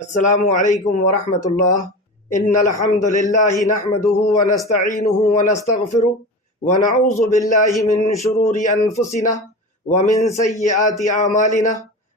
السلام علیکم ورحمۃ اللہ۔ ان الحمد للہ نحمده ونستعینه ونستغفره ونعوذ باللہ من شرور انفسنا ومن سیئات اعمالنا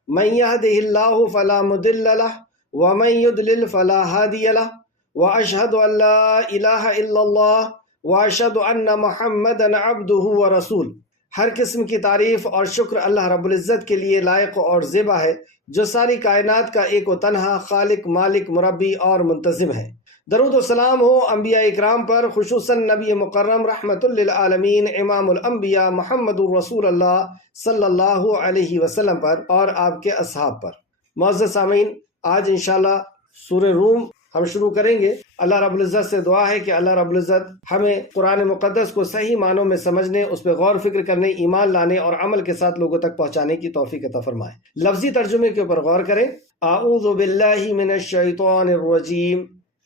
من يهده الله فلا مضل له ومن يضلل فلا هادي له واشهد ان لا الہ الا اللہ واشهد ان محمدا عبده ورسول۔ ہر قسم کی تعریف اور شکر اللہ رب العزت کے لیے لائق اور زیبا ہے، جو ساری کائنات کا ایک و تنہا خالق، مالک، مربی اور منتظم ہے۔ درود و سلام ہو انبیاء اکرام پر، خصوصاً نبی مکرم رحمت للعالمین امام الانبیاء محمد الرسول اللہ صلی اللہ علیہ وسلم پر اور آپ کے اصحاب پر۔ معزز سامعین، آج انشاءاللہ سورہ روم ہم شروع کریں گے۔ اللہ رب العزت سے دعا ہے کہ اللہ رب العزت ہمیں قرآن مقدس کو صحیح معنوں میں سمجھنے، اس پہ غور فکر کرنے، ایمان لانے اور عمل کے ساتھ لوگوں تک پہنچانے کی توفیق عطا فرمائے۔ لفظی ترجمے کے اوپر غور کریں۔ اعوذ باللہ من الشیطان الرجیم،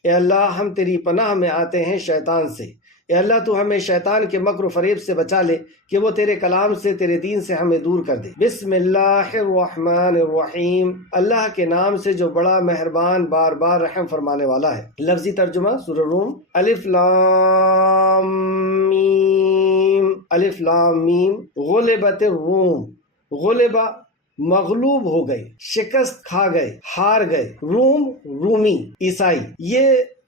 اے اللہ ہم تیری پناہ میں آتے ہیں شیطان سے۔ اے اللہ تو ہمیں شیطان کے مکر و فریب سے بچا لے کہ وہ تیرے کلام سے، تیرے دین سے ہمیں دور کر دے۔ بسم اللہ الرحمن الرحیم، اللہ کے نام سے جو بڑا مہربان بار بار رحم فرمانے والا ہے۔ لفظی ترجمہ سورہ روم۔ الف لام میم، الف لام میم، غلبت الروم، غلبہ مغلوب ہو گئے، شکست کھا گئے، ہار گئے۔ روم رومی، عیسائی۔ یہ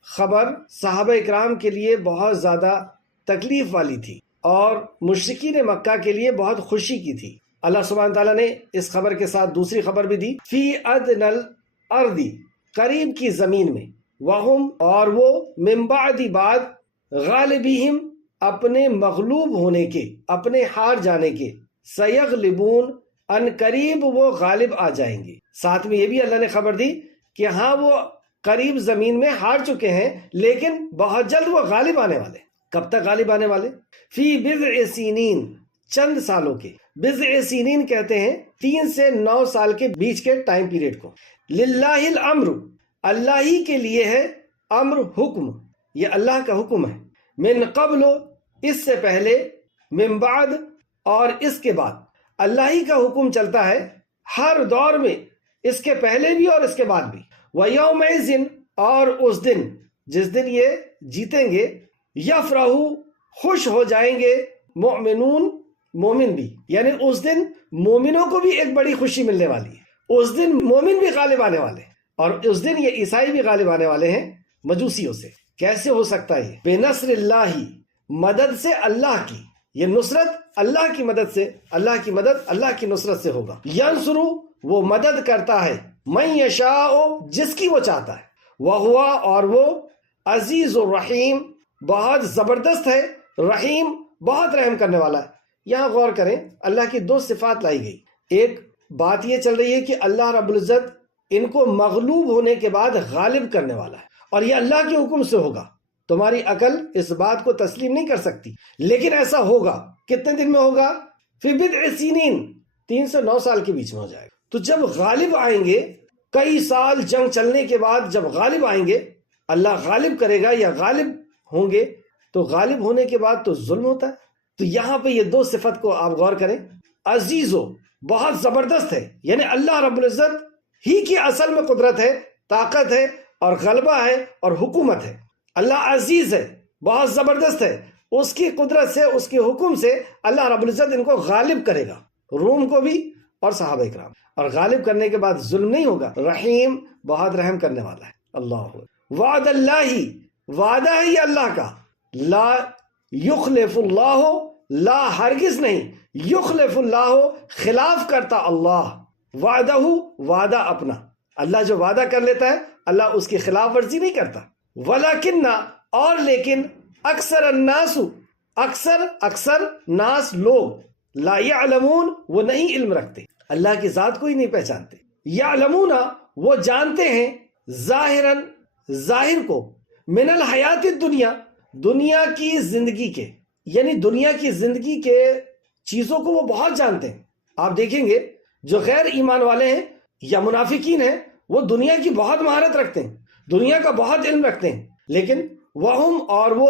خبر صحابہ اکرام کے لیے بہت زیادہ تکلیف والی تھی اور مشرکین مکہ کے لیے بہت خوشی کی تھی۔ اللہ سبحانہ تعالیٰ نے اس خبر کے ساتھ دوسری خبر بھی دی، فی ادنی الارض، قریب کی زمین میں، وہم، اور وہ، من بعد، بعد، غالبہم، اپنے مغلوب ہونے کے، اپنے ہار جانے کے، سیغلبون، ان قریب وہ غالب آ جائیں گے۔ ساتھ میں یہ بھی اللہ نے خبر دی کہ ہاں وہ قریب زمین میں ہار چکے ہیں، لیکن بہت جلد وہ غالب آنے والے۔ کب تک غالب آنے والے؟ فی بضع سنین، چند سالوں کے۔ بضع سنین کہتے ہیں 3 سے 9 سال کے بیچ کے ٹائم پیریڈ کو۔ للہ الامر، اللہ ہی کے لیے ہے امر، حکم، یہ اللہ کا حکم ہے۔ من قبل، اس سے پہلے، من بعد، اور اس کے بعد۔ اللہ ہی کا حکم چلتا ہے ہر دور میں، اس کے پہلے بھی اور اس کے بعد بھی۔ وَيَوْمَئِذٍ، اور اس دن جس دن یہ جیتیں گے، یفرحوا، خوش ہو جائیں گے، مؤمنون، مومن بھی، یعنی اس دن مومنوں کو بھی ایک بڑی خوشی ملنے والی ہے۔ اس دن مومن بھی غالب آنے والے ہیں، اور اس دن یہ عیسائی بھی غالب آنے والے ہیں مجوسیوں سے۔ کیسے ہو سکتا ہے؟ بنصر اللہ، مدد سے اللہ کی، یہ نصرت اللہ کی مدد سے، اللہ کی مدد اللہ کی نصرت سے ہوگا۔ ینصر، وہ مدد کرتا ہے، من یشاء، جس کی وہ چاہتا ہے، وہو، اور وہ، عزیز الرحیم، بہت زبردست ہے، رحیم، بہت رحم کرنے والا ہے۔ یہاں غور کریں، اللہ کی 2 صفات لائی گئی۔ ایک بات یہ چل رہی ہے کہ اللہ رب العزت ان کو مغلوب ہونے کے بعد غالب کرنے والا ہے، اور یہ اللہ کے حکم سے ہوگا۔ تمہاری عقل اس بات کو تسلیم نہیں کر سکتی، لیکن ایسا ہوگا۔ کتنے دن میں ہوگا؟ فی بضع سنین، 3 سے 9 سال کے بیچ میں ہو جائے گا۔ تو جب غالب آئیں گے، کئی سال جنگ چلنے کے بعد جب غالب آئیں گے، اللہ غالب کرے گا یا غالب ہوں گے، تو غالب ہونے کے بعد تو ظلم ہوتا ہے۔ تو یہاں پہ یہ 2 صفت کو آپ غور کریں۔ عزیز و، بہت زبردست ہے، یعنی اللہ رب العزت ہی کی اصل میں قدرت ہے، طاقت ہے اور غلبہ ہے اور حکومت ہے۔ اللہ عزیز ہے، بہت زبردست ہے، اس کی قدرت سے، اس کے حکم سے اللہ رب العزت ان کو غالب کرے گا، روم کو بھی اور صحابہ اکرام، اور غالب کرنے کے بعد ظلم نہیں ہوگا۔ رحیم، بہت رحم کرنے والا ہے۔ اللہ وعد اللہ، وعدہ ہے یہ اللہ کا، لا یخلف اللہ، لا ہرگز نہیں، یخلف اللہ، خلاف کرتا اللہ، وعدہ، وعدہ اپنا۔ اللہ جو وعدہ کر لیتا ہے، اللہ اس کی خلاف ورزی نہیں کرتا۔ ولیکن، اور لیکن، اکثر الناس، اکثر ناس، لوگ، لا یعلمون، وہ نہیں علم رکھتے، اللہ کی ذات کو ہی نہیں پہچانتے۔ یعلمون، وہ جانتے ہیں، ظاہراً، ظاہر کو، من الحیات الدنیا، دنیا کی زندگی کے، یعنی دنیا کی زندگی کے چیزوں کو وہ بہت جانتے ہیں۔ آپ دیکھیں گے جو غیر ایمان والے ہیں یا منافقین ہیں، وہ دنیا کی بہت مہارت رکھتے ہیں، دنیا کا بہت علم رکھتے ہیں، لیکن وہم، اور وہ،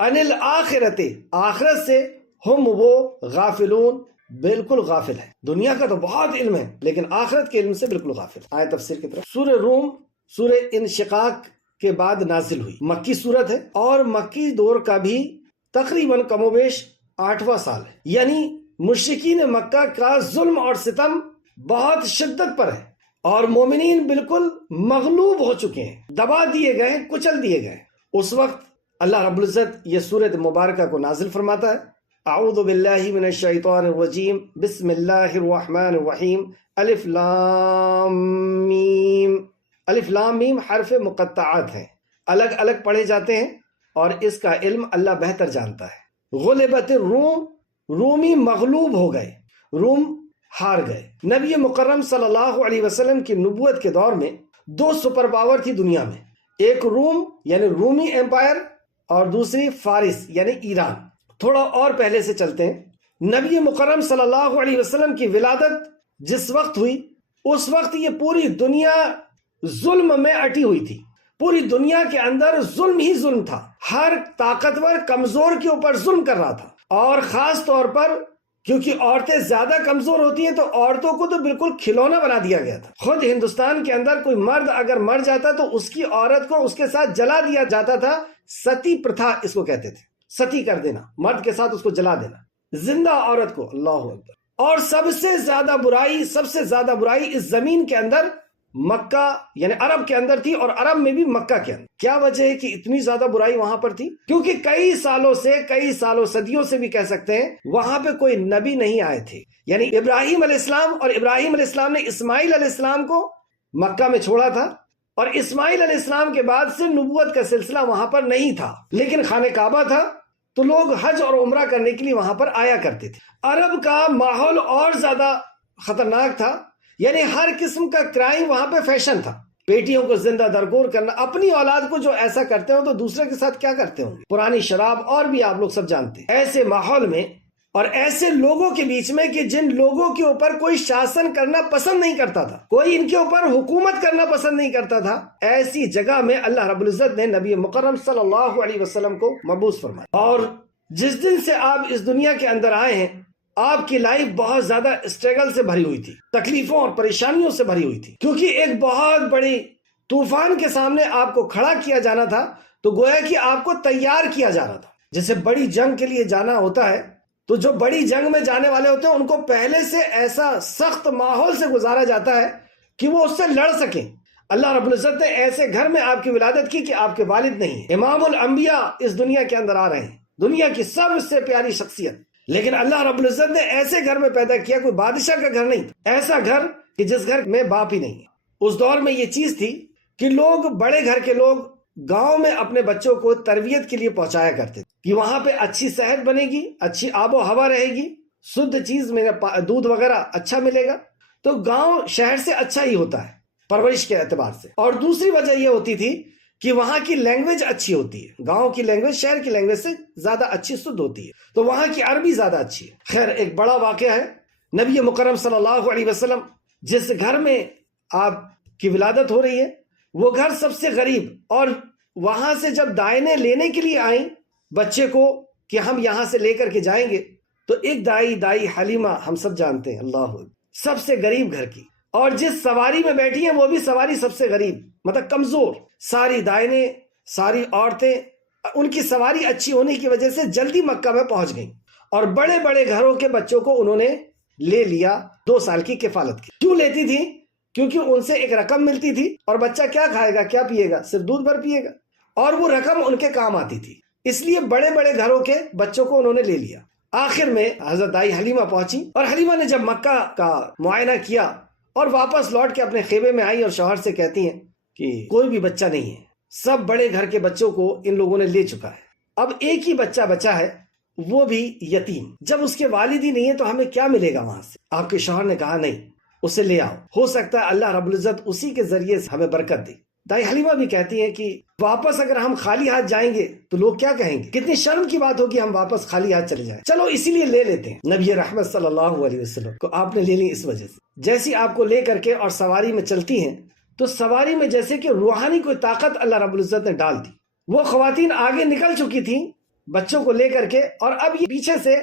عن الآخرت، آخرت سے، ہم، وہ، غافلون، بالکل غافل ہے۔ دنیا کا تو بہت علم ہے، لیکن آخرت کے علم سے بالکل غافل۔ آئے تفسیر کی طرف۔ سورہ روم سورہ انشقاق کے بعد نازل ہوئی، مکی صورت ہے اور مکی دور کا بھی تقریباً کم و بیش 8واں سال ہے، یعنی مشرکین مکہ کا ظلم اور ستم بہت شدت پر ہے اور مومنین بالکل مغلوب ہو چکے ہیں، دبا دیے گئے، کچل دیے گئے۔ اس وقت اللہ رب العزت یہ سورۃ مبارکہ کو نازل فرماتا ہے، اعوذ باللہ من الشیطان الرجیم، بسم اللہ الرحمن الرحیم، الف لام میم۔ الف لام میم حرف مقطعات ہیں، الگ الگ پڑھے جاتے ہیں اور اس کا علم اللہ بہتر جانتا ہے۔ غلبت الروم، رومی مغلوب ہو گئے، روم ہار گئے۔ نبی مکرم صلی اللہ علیہ وسلم کی نبوت کے دور میں 2 سپر پاور تھی دنیا میں، ایک روم یعنی رومی ایمپائر اور دوسری فارس یعنی ایران۔ تھوڑا اور پہلے سے چلتے ہیں، نبی مکرم صلی اللہ علیہ وسلم کی ولادت جس وقت ہوئی اس وقت یہ پوری دنیا ظلم میں اٹی ہوئی تھی، پوری دنیا کے اندر ظلم ہی ظلم تھا، ہر طاقتور کمزور کے اوپر ظلم کر رہا تھا، اور خاص طور پر کیونکہ عورتیں زیادہ کمزور ہوتی ہیں تو عورتوں کو تو بالکل کھلونا بنا دیا گیا تھا۔ خود ہندوستان کے اندر کوئی مرد اگر مر جاتا تو اس کی عورت کو اس کے ساتھ جلا دیا جاتا تھا، ستی پرتھا اس کو کہتے تھے، ستی کر دینا، مرد کے ساتھ اس کو جلا دینا، زندہ عورت کو۔ اللہ اکبر۔ اور سب سے زیادہ برائی اس زمین کے اندر مکہ یعنی عرب کے اندر تھی، اور عرب میں بھی مکہ کے اندر۔ کیا وجہ ہے کہ اتنی زیادہ برائی وہاں پر تھی؟ کیونکہ کئی سالوں صدیوں سے بھی کہہ سکتے ہیں وہاں پہ کوئی نبی نہیں آئے تھے، یعنی ابراہیم علیہ السلام، اور ابراہیم علیہ السلام نے اسماعیل علیہ السلام کو مکہ میں چھوڑا تھا، اور اسماعیل علیہ السلام کے بعد سے نبوت کا سلسلہ وہاں پر نہیں تھا، لیکن خانہ کعبہ تھا تو لوگ حج اور عمرہ کرنے کے لیے وہاں پر آیا کرتے تھے۔ عرب کا ماحول اور زیادہ خطرناک تھا، یعنی ہر قسم کا کرائم وہاں پہ فیشن تھا، بیٹیوں کو زندہ درگور کرنا، اپنی اولاد کو جو ایسا کرتے ہوں تو دوسرے کے ساتھ کیا کرتے ہوں گے، پرانی شراب، اور بھی آپ لوگ سب جانتے ہیں۔ ایسے ماحول میں اور ایسے لوگوں کے بیچ میں کہ جن لوگوں کے اوپر کوئی شاسن کرنا پسند نہیں کرتا تھا، کوئی ان کے اوپر حکومت کرنا پسند نہیں کرتا تھا، ایسی جگہ میں اللہ رب العزت نے نبی مکرم صلی اللہ علیہ وسلم کو مبعوث فرمایا۔ اور جس دن سے آپ اس دنیا کے اندر آئے ہیں آپ کی لائف بہت زیادہ اسٹرگل سے بھری ہوئی تھی، تکلیفوں اور پریشانیوں سے بھری ہوئی تھی، کیونکہ ایک بہت بڑی طوفان کے سامنے آپ کو کھڑا کیا جانا تھا، تو گویا کہ آپ کو تیار کیا جا رہا تھا۔ جیسے بڑی جنگ کے لیے جانا ہوتا ہے تو جو بڑی جنگ میں جانے والے ہوتے ہیں ان کو پہلے سے ایسا سخت ماحول سے گزارا جاتا ہے کہ وہ اس سے لڑ سکیں۔ اللہ رب العزت نے ایسے گھر میں آپ کی ولادت کی کہ آپ کے والد نہیں ہیں، امام الانبیاء اس دنیا کے اندر آ رہے ہیں، دنیا کی سب سے پیاری شخصیت، لیکن اللہ رب العزت نے ایسے گھر میں پیدا کیا، کوئی بادشاہ کا گھر نہیں، ایسا گھر کہ جس گھر میں باپ ہی نہیں ہے۔ اس دور میں یہ چیز تھی کہ لوگ، بڑے گھر کے لوگ گاؤں میں اپنے بچوں کو تربیت کے لیے پہنچایا کرتے کہ وہاں پہ اچھی صحت بنے گی، اچھی آب و ہوا رہے گی، شدھ چیز میں دودھ وغیرہ اچھا ملے گا، تو گاؤں شہر سے اچھا ہی ہوتا ہے پرورش کے اعتبار سے۔ اور دوسری وجہ یہ ہوتی تھی کہ وہاں کی لینگویج اچھی ہوتی ہے، گاؤں کی لینگویج شہر کی لینگویج سے زیادہ اچھی شدھ ہوتی ہے، تو وہاں کی عربی زیادہ اچھی ہے۔ خیر، ایک بڑا واقعہ ہے، نبی مکرم صلی اللہ علیہ وسلم جس گھر میں آپ کی ولادت ہو رہی ہے وہ گھر سب سے غریب، اور وہاں سے جب دائنے لینے کے لیے آئیں بچے کو کہ ہم یہاں سے لے کر کے جائیں گے، تو ایک دائی حلیمہ، ہم سب جانتے ہیں، اللہ سب سے غریب گھر کی، اور جس سواری میں بیٹھی ہیں وہ بھی سواری سب سے غریب، مطلب کمزور، ساری دائنے، ساری عورتیں، ان کی سواری اچھی ہونے کی وجہ سے جلدی مکہ میں پہنچ گئیں، اور بڑے بڑے گھروں کے بچوں کو انہوں نے لے لیا 2 سال کی کفالت کی۔ کیوں لیتی تھی؟ کیونکہ ان سے ایک رقم ملتی تھی، اور بچہ کیا کھائے گا، کیا پیے گا، صرف دودھ بھر پیے گا، اور وہ رقم ان کے کام آتی تھی، اس لیے بڑے بڑے گھروں کے بچوں کو انہوں نے لے لیا۔ آخر میں حضرت دائی حلیمہ پہنچی، اور حلیمہ نے جب مکہ کا معائنہ کیا اور واپس لوٹ کے اپنے خیمے میں آئی اور شوہر سے کہتی ہیں کہ کوئی بھی بچہ نہیں ہے، سب بڑے گھر کے بچوں کو ان لوگوں نے لے چکا ہے، اب ایک ہی بچہ بچا ہے، وہ بھی یتیم، جب اس کے والد ہی نہیں ہے تو ہمیں کیا ملے گا وہاں سے؟ آپ کے شوہر نے کہا نہیں، اسے لے آؤ، ہو سکتا ہے اللہ رب العزت اسی کے ذریعے سے ہمیں برکت دے۔ دائی حلیمہ بھی کہتی ہیں کہ واپس اگر ہم خالی ہاتھ جائیں گے تو لوگ کیا کہیں گے، کتنی شرم کی بات ہوگی ہم واپس خالی ہاتھ چلے جائیں، چلو اسی لیے لے لیتے ہیں۔ نبی رحمت صلی اللہ علیہ وسلم کو آپ نے لے لی اس وجہ سے، جیسی آپ کو لے کر کے اور سواری میں چلتی ہیں تو سواری میں جیسے کہ روحانی کوئی طاقت اللہ رب العزت نے ڈال دی، وہ خواتین آگے نکل چکی تھیں بچوں کو لے کر کے، اور اب یہ پیچھے سے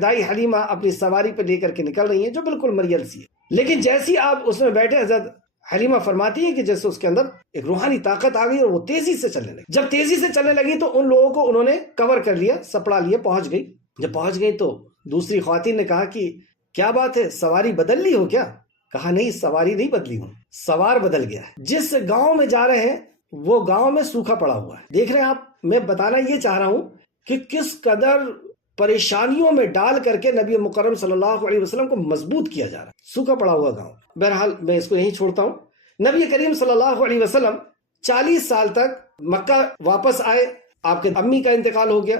دائی حلیمہ اپنی سواری پہ لے کر کے نکل رہی ہیں جو بالکل مریل سی ہے، لیکن جیسی آپ اس میں بیٹھے حضرت حلیمہ فرماتی ہے کہ جیسے اس کے اندر ایک روحانی طاقت آ گئی اور وہ تیزی سے چلنے لگی. جب تیزی سے چلنے لگی تو ان لوگوں کو انہوں نے کور کر لیا, سپڑا لیا, پہنچ گئی. جب پہنچ گئی تو دوسری خواتین نے کہا کہ کیا بات ہے, سواری بدل لی ہو کیا؟ کہا نہیں, سواری نہیں بدلی ہوں, سوار بدل گیا ہے. جس گاؤں میں جا رہے ہیں وہ گاؤں میں سوکھا پڑا ہوا ہے. دیکھ رہے ہیں آپ, میں بتانا یہ چاہ رہا ہوں کہ کس قدر پریشانیوں میں ڈال کر کے نبی مکرم صلی اللہ علیہ وسلم کو مضبوط کیا جا رہا ہے. سوکھا پڑا ہوا گاؤں. بہرحال میں اس کو یہیں چھوڑتا ہوں. نبی کریم صلی اللہ علیہ وسلم 40 سال تک مکہ واپس آئے. آپ کے امی کا انتقال ہو گیا.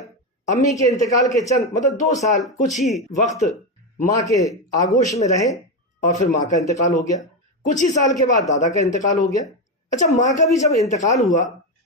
امی کے انتقال کے چند 2 سال کچھ ہی وقت ماں کے آغوش میں رہے اور پھر ماں کا انتقال ہو گیا. کچھ ہی سال کے بعد دادا کا انتقال ہو گیا. اچھا, ماں کا بھی جب انتقال ہوا,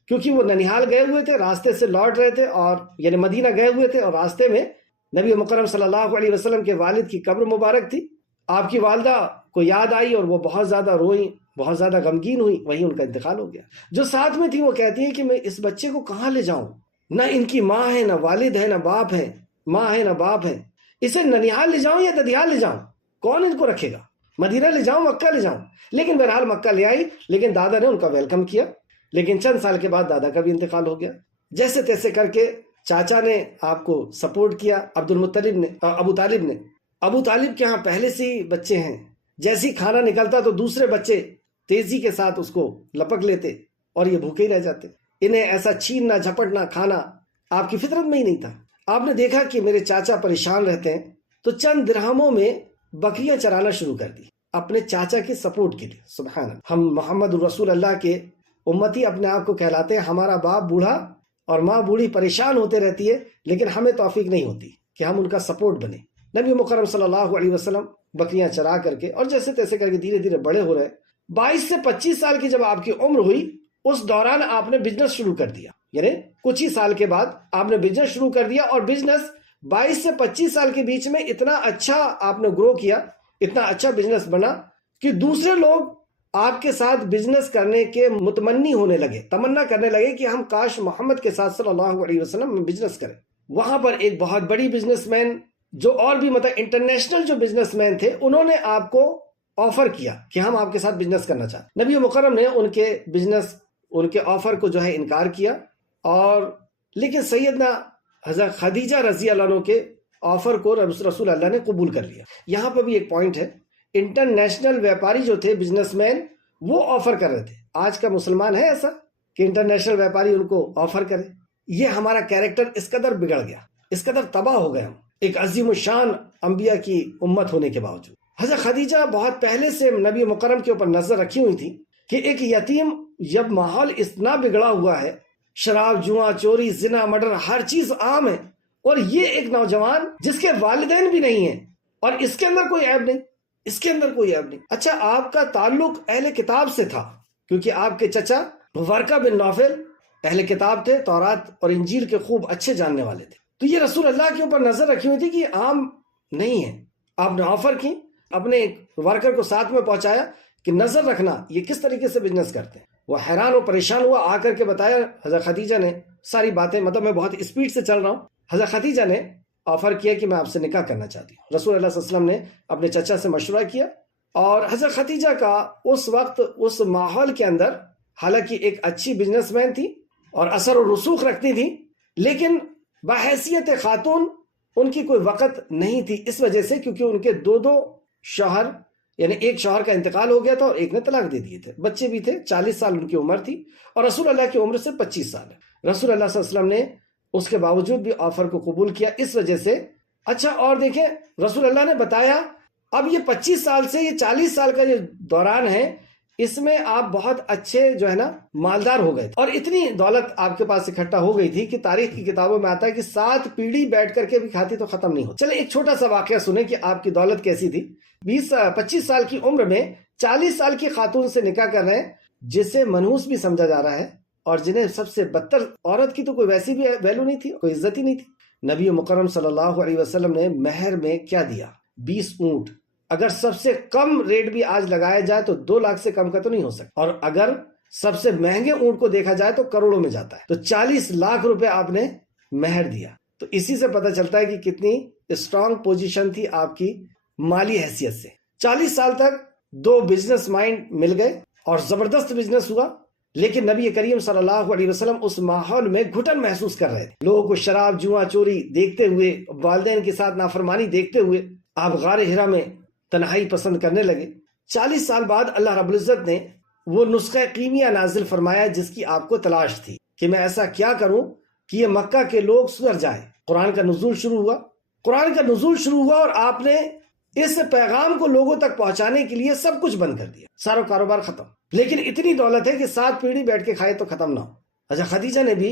کیونکہ وہ ننیحال گئے ہوئے تھے, راستے سے لوٹ رہے تھے, اور یعنی مدینہ گئے ہوئے تھے, اور راستے میں نبی مکرم صلی اللہ علیہ وسلم کے والد کی قبر مبارک تھی. آپ کی والدہ کو یاد آئی اور وہ بہت زیادہ روئیں, بہت زیادہ غمگین ہوئی. وہیں ان کا انتقال ہو گیا. جو ساتھ میں تھی وہ کہتی ہے کہ میں اس بچے کو کہاں لے جاؤں, نہ ان کی ماں ہے, نہ والد ہے, نہ باپ ہے, ماں ہے نہ باپ ہے. اسے ننیحال لے جاؤں یا ددیال لے جاؤں, کون ان کو رکھے گا؟ مدینہ لے جاؤں, مکہ لے جاؤں؟ لیکن بہرحال مکہ لے آئی, لیکن دادا نے ان کا ویلکم کیا. لیکن چند سال کے بعد دادا کا بھی انتقال ہو گیا. جیسے تیسے کر کے چاچا نے آپ کو سپورٹ کیا, عبد المطلب نے, ابو طالب نے. ابو طالب کے ہاں پہلے سے ہی بچے ہیں. جیسی کھانا نکلتا تو دوسرے بچے تیزی کے ساتھ اس کو لپک لیتے اور یہ بھوکے ہی رہ جاتے. انہیں ایسا چھیننا جھپٹنا کھانا آپ کی فطرت میں ہی نہیں تھا. آپ نے دیکھا کہ میرے چاچا پریشان رہتے ہیں تو چند درہموں میں بکریاں چرانا شروع کر دی اپنے چاچا کے سپورٹ کے لیے. سبحان اللہ. ہم محمد رسول اللہ کے امتی اپنے آپ کو کہلاتے ہیں. ہمارا باپ بوڑھا اور ماں بوڑھی پریشان ہوتے رہتی ہے, لیکن ہمیں توفیق نہیں ہوتی کہ ہم ان کا سپورٹ بنے. نبی مکرم صلی اللہ علیہ وسلم بکریاں چرا کر کے اور جیسے تیسے کر کے دھیرے دھیرے بڑے ہو رہے. 22 سے 25 سال کی جب آپ کی عمر ہوئی, اس دوران آپ نے بزنس شروع کر دیا. یعنی کچھ ہی سال کے بعد آپ نے بزنس شروع کر دیا, اور بزنس 22 سے 25 سال کے بیچ میں اتنا اچھا آپ نے گرو کیا, اتنا اچھا بزنس بنا کہ دوسرے لوگ آپ کے ساتھ بزنس کرنے کے متمنی ہونے لگے, تمنا کرنے لگے کہ ہم کاش محمد کے ساتھ صلی اللہ علیہ وسلم بزنس کریں. وہاں پر ایک بہت بڑی بزنس مین جو اور بھی انٹرنیشنل جو بزنس مین تھے, انہوں نے آپ کو آفر کیا کہ ہم آپ کے ساتھ بزنس کرنا چاہتے. نبی مکرم نے ان کے آفر کو جو ہے انکار کیا, اور لیکن سیدنا حضرت خدیجہ رضی اللہ عنہ کے آفر کو رسول اللہ نے قبول کر لیا. یہاں پہ بھی ایک پوائنٹ ہے, انٹرنیشنل ویپاری جو تھے بزنس مین, وہ آفر کر رہے تھے. آج کا مسلمان ہے ایسا کہ انٹرنیشنل ویپاری ان کو آفر کرے؟ یہ ہمارا کیریکٹر اس قدر بگڑ گیا, اس قدر تباہ ہو گئے ہم, ایک عظیم الشان انبیاء کی امت ہونے کے باوجود. حضرت خدیجہ بہت پہلے سے نبی مکرم کے اوپر نظر رکھی ہوئی تھی کہ ایک یتیم, جب ماحول اتنا بگڑا ہوا ہے, شراب, جوا, چوری, زنا, مرڈر, ہر چیز عام ہے, اور یہ ایک نوجوان جس کے والدین بھی نہیں ہیں, اور اس کے اندر کوئی عیب نہیں, اس کے اندر کوئی عیب نہیں. اچھا, آپ کا تعلق اہل کتاب سے تھا, کیونکہ آپ کے چچا ورقہ بن نوفل اہل کتاب تھے, تورات اور انجیل کے خوب اچھے جاننے والے تھے. تو یہ رسول اللہ کے اوپر نظر رکھی ہوئی تھی کہ یہ عام نہیں ہے. آپ نے آفر کی, اپنے ایک ورکر کو ساتھ میں پہنچایا کہ نظر رکھنا یہ کس طریقے سے بزنس کرتے ہیں. وہ حیران و پریشان ہوا, آ کر کے بتایا حضرت خدیجہ نے ساری باتیں, میں بہت اسپیڈ سے چل رہا ہوں. حضرت خدیجہ نے آفر کیا کہ میں آپ سے نکاح کرنا چاہتی ہوں. رسول اللہ صلی اللہ علیہ وسلم نے اپنے چچا سے مشورہ کیا, اور حضرت خدیجہ کا اس وقت اس ماحول کے اندر, حالانکہ ایک اچھی بزنس مین تھی اور اثر و رسوخ رکھتی تھی, لیکن بحیثیت خاتون ان کی کوئی وقت نہیں تھی, اس وجہ سے کیونکہ ان کے دو شوہر, یعنی ایک شوہر کا انتقال ہو گیا تھا اور ایک نے طلاق دے دیے تھے. بچے بھی تھے, 40 سال ان کی عمر تھی, اور رسول اللہ کی عمر سے 25 سال ہے. رسول اللہ صلی اللہ علیہ وسلم نے اس کے باوجود بھی آفر کو قبول کیا, اس وجہ سے. اچھا, اور دیکھیں رسول اللہ نے بتایا اب یہ 25 سال سے یہ 40 سال کا جو دوران ہے, اس میں آپ بہت اچھے جو ہے نا مالدار ہو گئے, اور اتنی دولت آپ کے پاس اکٹھا ہو گئی تھی کہ تاریخ کی کتابوں میں آتا ہے کہ 7 پیڑھی بیٹھ کر کے بھی کھاتی تو ختم نہیں ہو. چلے ایک چھوٹا سا واقعہ سنیں کہ آپ کی دولت کیسی تھی. 25 سال کی عمر میں 40 سال کی خاتون سے نکاح کر رہے ہیں, جسے منحوس بھی سمجھا جا رہا ہے, اور جنہیں سب سے بدتر, عورت کی تو کوئی ویسی بھی ویلو نہیں تھی, کوئی عزت ہی نہیں تھی. نبی مکرم صلی اللہ علیہ وسلم نے مہر میں کیا دیا؟ 20 اونٹ. اگر سب سے کم ریٹ بھی آج لگایا جائے تو 2 لاکھ سے کم کا تو نہیں ہو سکتا, اور اگر سب سے مہنگے اونٹ کو دیکھا جائے تو کروڑوں میں جاتا ہے. تو 40 لاکھ روپے آپ نے مہر دیا. تو اسی سے پتہ چلتا ہے کہ کتنی اسٹرانگ پوزیشن تھی آپ کی مالی حیثیت سے. 40 سال تک دو بزنس مائنڈ مل گئے اور زبردست بزنس ہوا، لیکن نبی کریم صلی اللہ علیہ وسلم اس ماحول میں گھٹن محسوس کر رہے تھے۔ لوگوں کو شراب، جوا، چوری دیکھتے ہوئے، والدین کے ساتھ نافرمانی دیکھتے ہوئے آپ غار ہرا میں تنہائی پسند کرنے لگے۔ 40 سال بعد اللہ رب العزت نے وہ نسخہ کیمیا نازل فرمایا جس کی آپ کو تلاش تھی کہ میں ایسا کیا کروں کہ یہ مکہ کے لوگ سدھر جائیں۔ قرآن کا نزول شروع ہوا اور آپ نے اس پیغام کو لوگوں تک پہنچانے کے لیے سب کچھ بند کر دیا، سارا کاروبار ختم۔ لیکن اتنی دولت ہے کہ 7 پیڑھی بیٹھ کے کھائے تو ختم نہ ہو۔ اچھا، خدیجہ نے بھی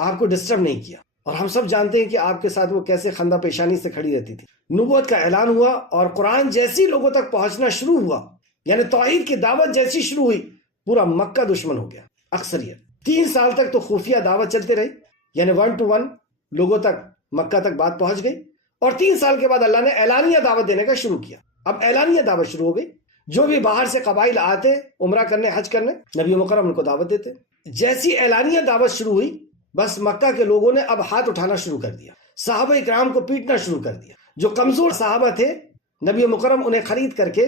آپ کو ڈسٹرب نہیں کیا، اور ہم سب جانتے ہیں کہ آپ کے ساتھ وہ کیسے خندہ پیشانی سے کھڑی رہتی تھی۔ نبوت کا اعلان ہوا اور قرآن جیسی لوگوں تک پہنچنا شروع ہوا، یعنی توحید کی دعوت جیسی شروع ہوئی، پورا مکہ دشمن ہو گیا اکثریت۔ 3 سال تک تو خفیہ دعوت چلتے رہی، یعنی 1 to 1 لوگوں تک مکہ تک بات پہنچ گئی، اور 3 سال کے بعد اللہ نے اعلانیہ دعوت دینے کا شروع کیا۔ اب اعلانیہ دعوت شروع ہو گئی، جو بھی باہر سے قبائل آتے عمرہ کرنے، حج کرنے، نبی مکرم ان کو دعوت دیتے۔ جیسی اعلانیہ دعوت شروع ہوئی، بس مکہ کے لوگوں نے اب ہاتھ اٹھانا شروع کر دیا، صحابہ اکرام کو پیٹنا شروع کر دیا۔ جو کمزور صحابہ تھے نبی مکرم انہیں خرید کر کے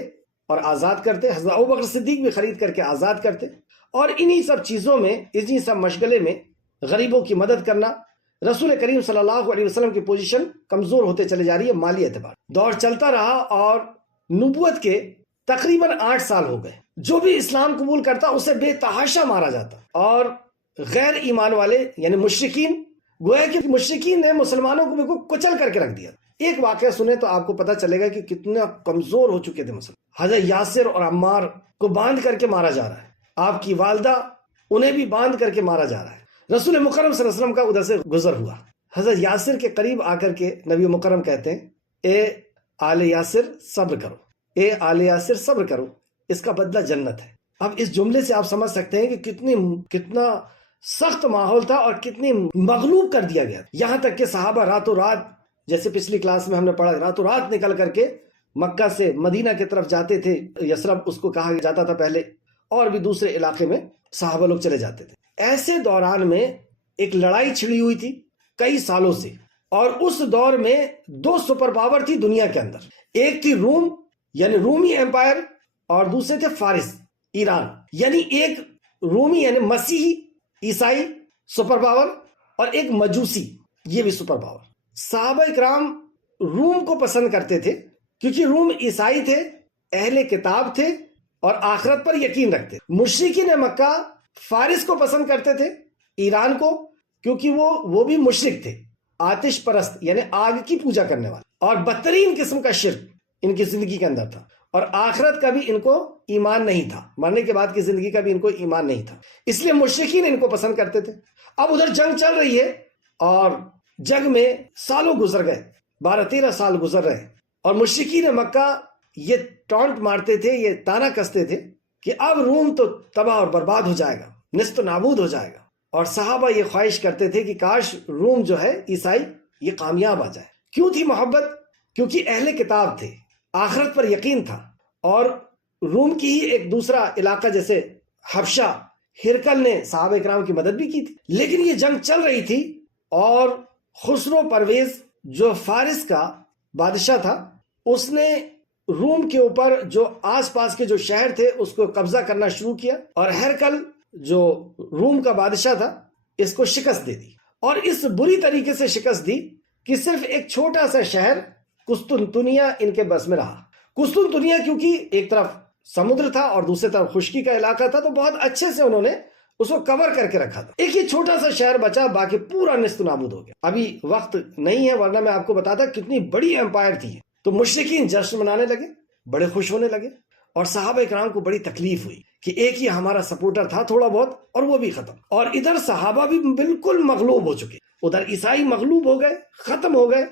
اور آزاد کرتے، حضرت ابوبکر صدیق بھی خرید کر کے آزاد کرتے، اور انہی سب چیزوں میں، انہی سب مشغلے میں غریبوں کی مدد کرنا، رسول کریم صلی اللہ علیہ وسلم کی پوزیشن کمزور ہوتے چلے جا رہی ہے مالی اعتبار۔ دور چلتا رہا اور نبوت کے تقریباً 8 سال ہو گئے۔ جو بھی اسلام قبول کرتا اسے بے تحاشا مارا جاتا، اور غیر ایمان والے یعنی مشرکین، گویا کہ مشرکین نے مسلمانوں کو بالکل کچل کر کے رکھ دیا۔ ایک واقعہ سنیں تو آپ کو پتہ چلے گا کہ کتنا کمزور ہو چکے تھے مسلمان۔ حضرت یاسر اور عمار کو باندھ کر کے مارا جا رہا ہے، آپ کی والدہ انہیں بھی باندھ کر کے مارا جا رہا ہے۔ رسول مکرم صلی اللہ علیہ وسلم کا ادھر سے گزر ہوا، حضرت یاسر کے قریب آ کر کے نبی مکرم کہتے ہیں، اے آل یاسر صبر کرو، اے آل یاسر صبر کرو، اس کا بدلہ جنت ہے۔ اب اس جملے سے آپ سمجھ سکتے ہیں کہ کتنا سخت ماحول تھا اور کتنی مغلوب کر دیا گیا، یہاں تک کہ صحابہ راتوں رات، جیسے پچھلی کلاس میں ہم نے پڑھا، راتوں رات نکل کر کے مکہ سے مدینہ کی طرف جاتے تھے، یثرب اس کو کہا جاتا تھا پہلے، اور بھی دوسرے علاقے میں صحابہ لوگ چلے جاتے تھے۔ ایسے دوران میں ایک لڑائی چھڑی ہوئی تھی کئی سالوں سے، اور اس دور میں 2 سپر پاور تھی دنیا کے اندر، ایک تھی روم یعنی رومی ایمپائر، اور دوسرے تھے فارس ایران، یعنی ایک رومی یعنی مسیحی عیسائی سپر پاور، اور ایک مجوسی، یہ بھی سپر پاور۔ صحابہ اکرام روم کو پسند کرتے تھے کیونکہ روم عیسائی تھے، اہل کتاب تھے اور آخرت پر یقین رکھتے۔ مشرکین مکہ فارس کو پسند کرتے تھے، ایران کو، کیونکہ وہ بھی مشرک تھے، آتش پرست یعنی آگ کی پوجا کرنے والے، اور بدترین قسم کا شرک ان کی زندگی کے اندر تھا، اور آخرت کا بھی ان کو ایمان نہیں تھا، مرنے کے بعد کی زندگی کا بھی ان کو ایمان نہیں تھا، اس لیے مشرکین ان کو پسند کرتے تھے۔ اب ادھر جنگ چل رہی ہے، اور جنگ میں سالوں گزر گئے، 12-13 سال گزر رہے، اور مشرکین مکہ یہ ٹانٹ مارتے تھے، یہ تانا کستے تھے کہ اب روم تو تباہ اور برباد ہو جائے گا، نیست و نابود ہو جائے گا، اور صحابہ یہ خواہش کرتے تھے کہ کاش روم جو ہے عیسائی یہ کامیاب آ جائے۔ کیوں تھی محبت؟ کیونکہ اہل کتاب تھے، آخرت پر یقین تھا، اور روم کی ہی ایک دوسرا علاقہ جیسے حبشہ، ہرکل نے صحابہ اکرام کی مدد بھی کی تھی۔ لیکن یہ جنگ چل رہی تھی، اور خسرو پرویز جو فارس کا بادشاہ تھا، اس نے روم کے اوپر جو آس پاس کے جو شہر تھے اس کو قبضہ کرنا شروع کیا، اور ہرکل جو روم کا بادشاہ تھا اس کو شکست دے دی، اور اس بری طریقے سے شکست دی کہ صرف ایک چھوٹا سا شہر قسطنطنیہ ان کے بس میں رہا۔ قسطنطنیہ کیونکہ ایک طرف سمندر تھا اور دوسری طرف خشکی کا علاقہ تھا، تو بہت اچھے سے انہوں نے اس کو کور کر کے رکھا تھا۔ ایک یہ چھوٹا سا شہر بچا، باقی پورا نیست و نابود ہو گیا۔ ابھی وقت نہیں ہے، ورنہ میں آپ کو بتاتا کتنی بڑی ایمپائر تھی۔ تو مشرکین جشن منانے لگے، بڑے خوش ہونے لگے، اور صحابہ اکرام کو بڑی تکلیف ہوئی کہ ایک ہی ہمارا سپورٹر تھا تھوڑا بہت، اور وہ بھی ختم، اور ادھر صحابہ بھی بالکل مغلوب ہو چکے، ادھر عیسائی مغلوب ہو گئے، ختم ہو گئے،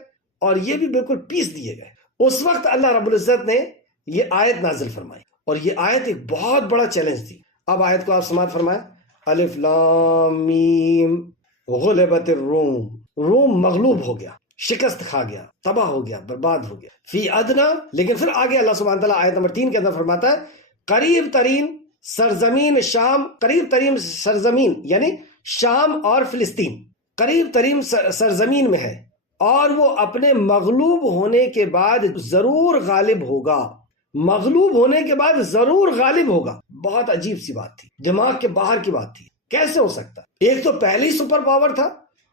اور یہ بھی بالکل پیس دیے گئے۔ اس وقت اللہ رب العزت نے یہ آیت نازل فرمائی، اور یہ آیت ایک بہت بڑا چیلنج تھی۔ اب آیت کو آپ سماعت فرمائیں، الف لام میم غلبت الروم، روم مغلوب ہو گیا، شکست کھا گیا، تباہ ہو گیا، برباد ہو گیا، فی ادنا، لیکن پھر آگے اللہ سبحانہ تعالیٰ آیت نمبر 3 کے اندر فرماتا ہے قریب ترین سرزمین شام، قریب ترین سرزمین یعنی شام اور فلسطین قریب ترین سرزمین میں ہے، اور وہ اپنے مغلوب ہونے کے بعد ضرور غالب ہوگا۔ مغلوب ہونے کے بعد ضرور غالب ہوگا، بہت عجیب سی بات تھی، دماغ کے باہر کی بات تھی. کیسے ہو سکتا؟ ایک تو پہلی سپر پاور تھا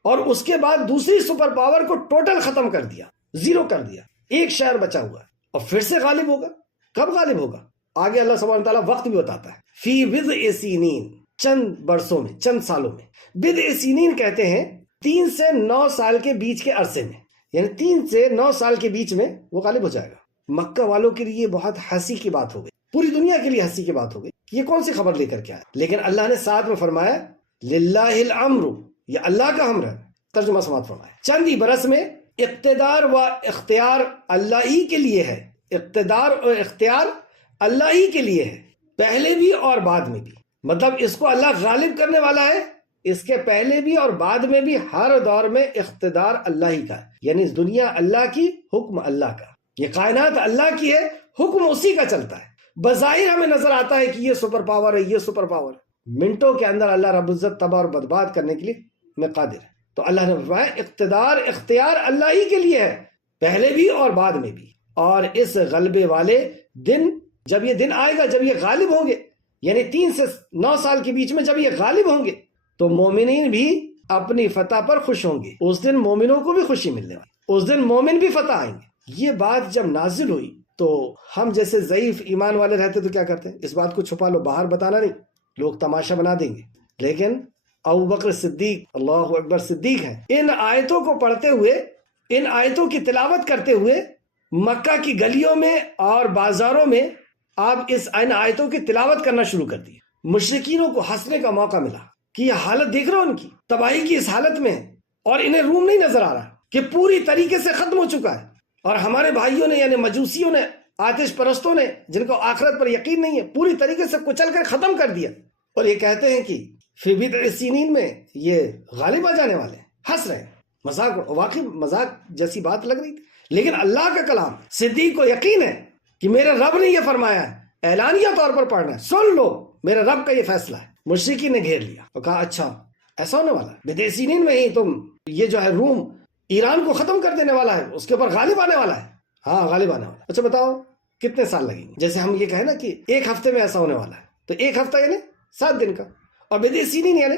اور اس کے بعد دوسری سپر پاور کو ٹوٹل ختم کر دیا، زیرو کر دیا، ایک شہر بچا ہوا ہے اور پھر سے غالب ہوگا. کب غالب ہوگا؟ آگے اللہ سبحانہ تعالیٰ وقت بھی بتاتا ہے. فی بضع سنین، چند برسوں میں، چند سالوں میں. بضع سنین کہتے ہیں 3 سے 9 سال کے بیچ کے عرصے میں، یعنی 3 سے 9 سال کے بیچ میں وہ غالب ہو جائے گا. مکہ والوں کے لیے بہت ہنسی کی بات ہو گئی، پوری دنیا کے لیے ہنسی کی بات ہو گئی، یہ کون سی خبر لے کر کے آئے. لیکن اللہ نے ساتھ میں فرمایا للہ الامر، یہ اللہ کا امر ہے. ترجمہ سماعت فرمایا، چند ہی برس میں اقتدار و اختیار اللہ ہی کے لیے ہے. اقتدار اور اختیار اللہ ہی کے لیے ہے، پہلے بھی اور بعد میں بھی. مطلب اس کو اللہ غالب کرنے والا ہے، اس کے پہلے بھی اور بعد میں بھی ہر دور میں اقتدار اللہ ہی کا ہے. یعنی اس دنیا اللہ کی، حکم اللہ کا، یہ کائنات اللہ کی ہے، حکم اسی کا چلتا ہے. بظاہر ہمیں نظر آتا ہے کہ یہ سپر پاور ہے، یہ سپر پاور ہے، منٹوں کے اندر اللہ رب العزت تباہ اور برباد کرنے کے لیے میں قادر ہے. تو اللہ نے فرمایا اقتدار اختیار اللہ ہی کے لیے ہے، پہلے بھی اور بعد میں بھی. اور اس غلبے والے دن، جب یہ دن آئے گا، جب یہ غالب ہوں گے، یعنی 3 سے 9 سال کے بیچ میں جب یہ غالب ہوں گے، تو مومنین بھی اپنی فتح پر خوش ہوں گے. اس دن مومنوں کو بھی خوشی ملنے والی، اس دن مومن بھی فتح آئیں گے. یہ بات جب نازل ہوئی تو ہم جیسے ضعیف ایمان والے رہتے تو کیا کرتے ہیں؟ اس بات کو چھپا لو، باہر بتانا نہیں، لوگ تماشا بنا دیں گے. لیکن ابو بکر صدیق، اللہ اکبر، صدیق ہیں. ان آیتوں کو پڑھتے ہوئے، ان آیتوں کی تلاوت کرتے ہوئے مکہ کی گلیوں میں اور بازاروں میں آپ ان آیتوں کی تلاوت کرنا شروع کر دی. مشرکینوں کو ہنسنے کا موقع ملا کہ یہ حالت دیکھ رہے ہو ان کی، تباہی کی اس حالت میں، اور انہیں روم نہیں نظر آ رہا کہ پوری طریقے سے ختم ہو چکا ہے. اور ہمارے بھائیوں نے، یعنی مجوسیوں نے، آتش پرستوں نے، جن کو آخرت پر یقین نہیں ہے، پوری طریقے سے کچل کر ختم کر دیا. اور یہ کہتے ہیں کہ فی بضع سنین میں یہ غالب آ جانے والے ہیں. ہنس رہے ہیں، مذاق، واقعی مذاق جیسی بات لگ رہی تھی. لیکن اللہ کا کلام، صدیق کو یقین ہے کہ میرے رب نے یہ فرمایا ہے، اعلانیہ طور پر پڑھنا ہے، سن لو، میرے رب کا یہ فیصلہ ہے. مشرکین نے گھیر لیا اور کہا اچھا ایسا ہونے والا ہے، بضع سنین میں ہی تم، یہ جو ہے روم ایران کو ختم کر دینے والا ہے، اس کے اوپر غالب آنے والا ہے. ہاں غالب آنے والا ہے. اچھا بتاؤ کتنے سال لگیں گے؟ جیسے ہم یہ کہیں نا کہ 1 ہفتے میں ایسا ہونے والا ہے، تو 1 ہفتہ یعنی 7 دن کا، اور بضع سنین یعنی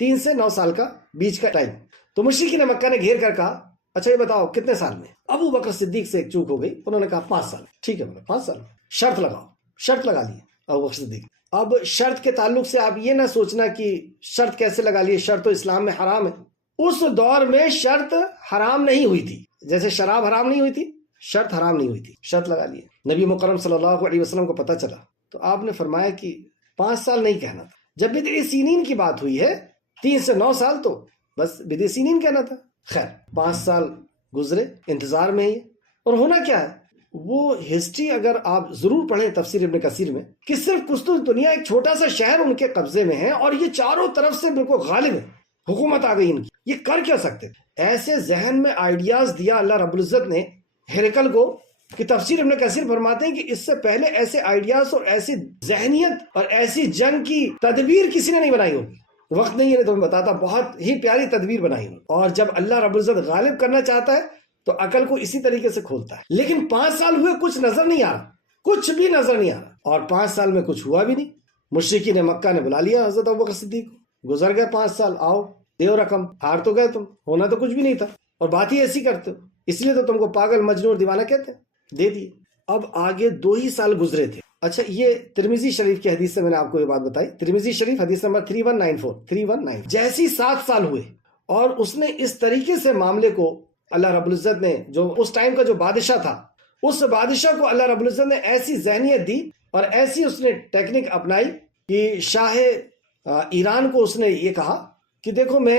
3 سے 9 سال کا بیچ کا ٹائم. تو مشرکین مکہ نے گھیر کر کہا اچھا یہ بتاؤ کتنے سال میں؟ ابو بکر صدیق سے ایک چوک ہو گئی، انہوں نے کہا 5 سال. ٹھیک ہے، 5 سال شرط لگاؤ. شرط لگا لی ابو بکر صدیق. اب شرط کے تعلق سے آپ یہ نہ سوچنا کہ شرط کیسے لگا لیے، شرط تو اسلام میں حرام ہے. اس دور میں شرط حرام نہیں ہوئی تھی، جیسے شراب حرام نہیں ہوئی تھی، شرط حرام نہیں ہوئی تھی. شرط لگا لیے. نبی مکرم صلی اللہ علیہ وسلم کو پتہ چلا تو آپ نے فرمایا کہ 5 سال نہیں کہنا تھا. جب بضع سنین کی بات ہوئی ہے 3 سے 9 سال، تو بس بضع سنین کہنا تھا. خیر 5 سال گزرے انتظار میں ہی. اور ہونا کیا ہے، وہ ہسٹری اگر آپ ضرور پڑھیں تفسیر ابن کثیر میں، کہ صرف قسطنطنیہ دنیا ایک چھوٹا سا شہر ان کے قبضے میں ہے اور یہ چاروں طرف سے بالکل غالب ہے، حکومت آ گئی ان کی. یہ کر کیا سکتے؟ ایسے ذہن میں آئیڈیاز دیا اللہ رب العزت نے ہرقل کو کہ تفسیر ابن کثیر فرماتے ہیں کہ اس سے پہلے ایسے آئیڈیاز اور ایسی ذہنیت اور ایسی جنگ کی تدبیر کسی نے نہیں بنائی ہوگی. وقت نہیں ہے تو میں بتاتا، بہت ہی پیاری تدبیر بنائی. اور جب اللہ رب العزت غالب کرنا چاہتا ہے تو عقل کو اسی طریقے سے کھولتا ہے. لیکن 5 سال ہوئے، کچھ نظر نہیں آ رہا، کچھ بھی نظر نہیں آ رہا. اور 5 سال میں کچھ ہوا بھی نہیں. مشرکین مکہ نے بلا لیا حضرت ابوبکر صدیق کو. گزر گئے 5 سال، آؤ دیو رقم، ہار تو گئے تم، ہونا تو کچھ بھی نہیں تھا، اور بات ہی ایسی کرتے ہو، اس لیے تو تم کو پاگل، مجنون اور دیوانہ کہتے ہیں. دے دیے. اب آگے 2 ہی سال گزرے تھے. اچھا یہ ترمذی شریف کی حدیث سے میں نے آپ کو یہ بات بتائی. ترمذی شریف حدیث نمبر 3194 جیسی 7 سال ہوئے، اور اس نے اس طریقے سے معاملے کو، اللہ رب العزت نے جو اس ٹائم کا جو بادشاہ تھا، اس بادشاہ کو اللہ رب العزت نے ایسی ذہنیت دی اور ایسی اس نے ٹیکنک اپنائی کہ شاہ ایران کو اس نے یہ کہا کہ دیکھو میں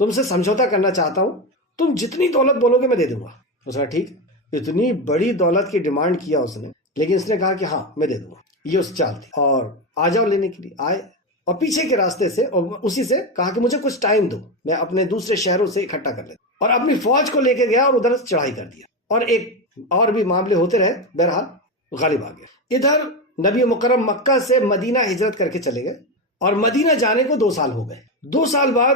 تم سے سمجھوتا کرنا چاہتا ہوں، تم جتنی دولت بولو گے میں دے دوں گا. اس نے ٹھیک. اتنی بڑی دولت کی ڈیمانڈ کیا اس نے، لیکن اس نے کہا کہ ہاں میں دے دوں گا. یہ اس چال تھی. اور آ جاؤ لینے کے لیے. آئے اور پیچھے کے راستے سے، اور اسی سے کہا کہ مجھے کچھ ٹائم دو، میں اپنے دوسرے شہروں سے اکٹھا کر لیتا. اور اپنی فوج کو لے کے گیا اور ادھر چڑھائی کر دیا. اور ایک اور بھی معاملے ہوتے رہے، بہرحال غالب آ گئے. ادھر نبی مکرم مکہ سے مدینہ ہجرت کر کے چلے گئے، اور مدینہ جانے کو 2 سال ہو گئے. 2 سال بعد